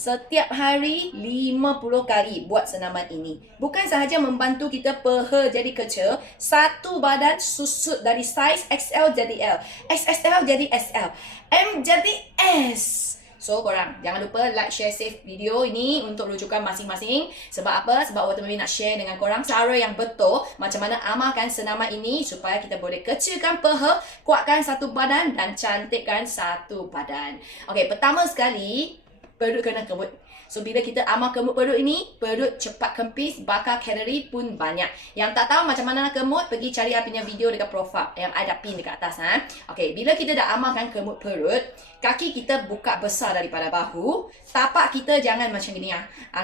Setiap hari 50 kali buat senaman ini. Bukan sahaja membantu kita peha jadi kecil, satu badan susut dari saiz XL jadi L, XXL jadi SL, M jadi S. So korang jangan lupa like, share, save video ini untuk rujukan masing-masing. Sebab apa? Sebab Water Mami nak share dengan korang cara yang betul macam mana amalkan senaman ini supaya kita boleh kecilkan peha, kuatkan satu badan dan cantikkan satu badan. Okey, pertama sekali perut kena kemut. So bila kita amal kemut perut ini, perut cepat kempis, bakar kalori pun banyak. Yang tak tahu macam mana nak kemut, pergi cari I punya video dekat profile yang I dah pin dekat atas. Okey, bila kita dah amalkan kemut perut, kaki kita buka besar daripada bahu, tapak kita jangan macam gini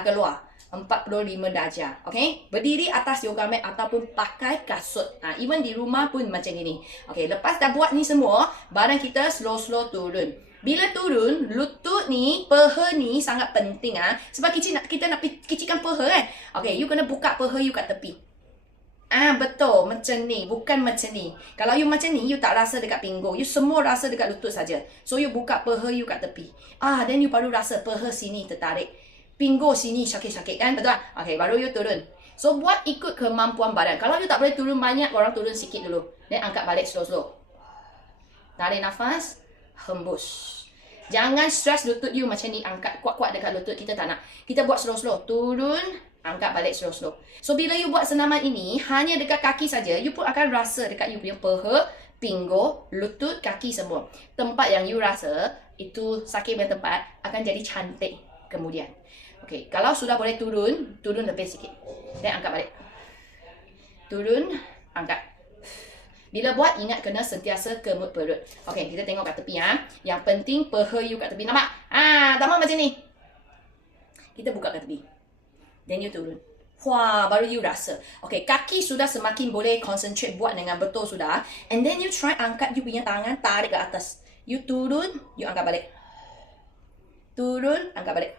keluar 45 darjah. Okey, berdiri atas yoga mat ataupun pakai kasut. Even di rumah pun macam gini. Okey, lepas dah buat ni semua, badan kita slow-slow turun. Bila turun, lutut ni, peha ni sangat penting sebab kita nak kecilkan peha kan. Okey, you kena buka peha you kat tepi. Betul, macam ni, bukan macam ni. Kalau you macam ni, you tak rasa dekat pinggul. You semua rasa dekat lutut saja. So you buka peha you kat tepi. Then you baru rasa peha sini tertarik. Pinggul sini sakit-sakit kan, betul? Okey, baru you turun. So buat ikut kemampuan badan. Kalau you tak boleh turun banyak, korang turun sikit dulu. Then angkat balik slow-slow. Tarik nafas, hembus. Jangan stress lutut you macam ni, angkat kuat-kuat dekat lutut, kita tak nak. Kita buat slow-slow, turun, angkat balik slow-slow. So bila you buat senaman ini, hanya dekat kaki saja, you pun akan rasa dekat you punya peha, pinggul, lutut, kaki semua. Tempat yang you rasa itu sakit punya tempat akan jadi cantik kemudian. Okey, kalau sudah boleh turun, turun lebih sikit. Dan angkat balik. Turun, angkat. Bila buat, ingat kena sentiasa kemut perut. Okey, kita tengok kat tepi Yang penting peha you kat tepi. Nampak? Tak mahu macam ni. Kita buka kat tepi. Then you turun. Wah, baru you rasa. Okey, kaki sudah semakin boleh concentrate buat dengan betul sudah. And then you try angkat you punya tangan, tarik ke atas. You turun, you angkat balik. Turun, angkat balik.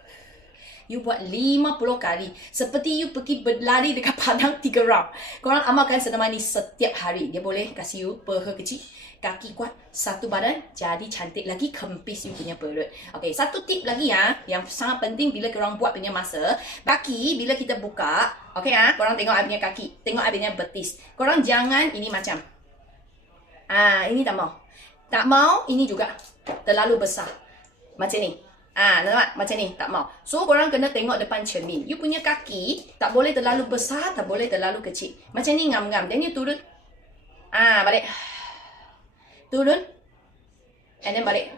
You buat 50 kali. Seperti you pergi berlari dekat padang 3 round. Korang amalkan senaman ni setiap hari. Dia boleh kasih you peha kecil, kaki kuat, satu badan jadi cantik lagi, kempis you punya perut. Okey, satu tip lagi yang sangat penting bila korang buat punya masa. Kaki bila kita buka, okey korang tengok I punya kaki, tengok I punya betis. Korang jangan ini macam. Ini tak mau. Tak mau, ini juga terlalu besar. Macam ni. Nampak? Macam ni, tak mau. So, korang kena tengok depan cermin. You punya kaki tak boleh terlalu besar, tak boleh terlalu kecil. Macam ni, ngam-ngam. Then you turun. Balik. Turun. And then balik.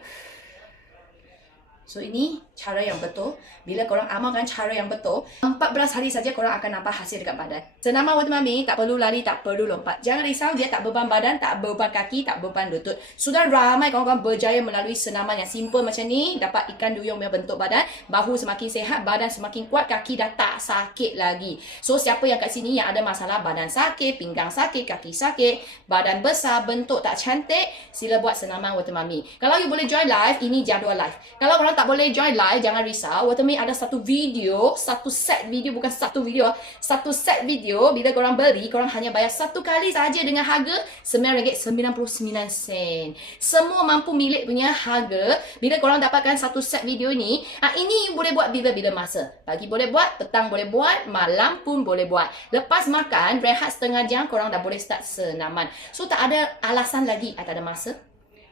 So, ini cara yang betul. Bila korang amalkan cara yang betul, 14 hari saja korang akan nampak hasil dekat badan. Senaman Water Mami, tak perlu lari, tak perlu lompat. Jangan risau, dia tak beban badan, tak beban kaki, tak beban lutut. Sudah ramai kawan-kawan berjaya melalui senaman yang simple macam ni. Dapat ikan duyung punya bentuk badan. Bahu semakin sihat, badan semakin kuat, kaki dah tak sakit lagi. So, siapa yang kat sini yang ada masalah badan sakit, pinggang sakit, kaki sakit, badan besar, bentuk tak cantik, sila buat senaman Water Mami. Kalau you boleh join live, ini jadual live. Kalau korang tak boleh join live, jangan risau. Water Mami ada satu video, satu set video, bukan satu video, satu set video. Bila korang beli, korang hanya bayar satu kali saja dengan harga RM9.99. Semua mampu milik punya harga. Bila korang dapatkan satu set video ni, ini you boleh buat bila-bila masa. Pagi boleh buat, petang boleh buat, malam pun boleh buat. Lepas makan, rehat setengah jam, korang dah boleh start senaman. So tak ada alasan lagi. I tak ada masa,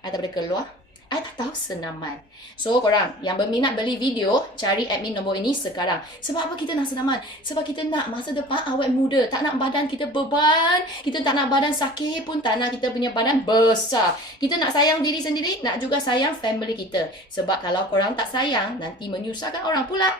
I tak boleh keluar, I tak tahu senaman. So korang yang berminat beli video, cari admin nombor ini sekarang. Sebab apa kita nak senaman? Sebab kita nak masa depan awet muda. Tak nak badan kita beban. Kita tak nak badan sakit pun. Tak nak kita punya badan besar. Kita nak sayang diri sendiri, nak juga sayang family kita. Sebab kalau korang tak sayang, nanti menyusahkan orang pula.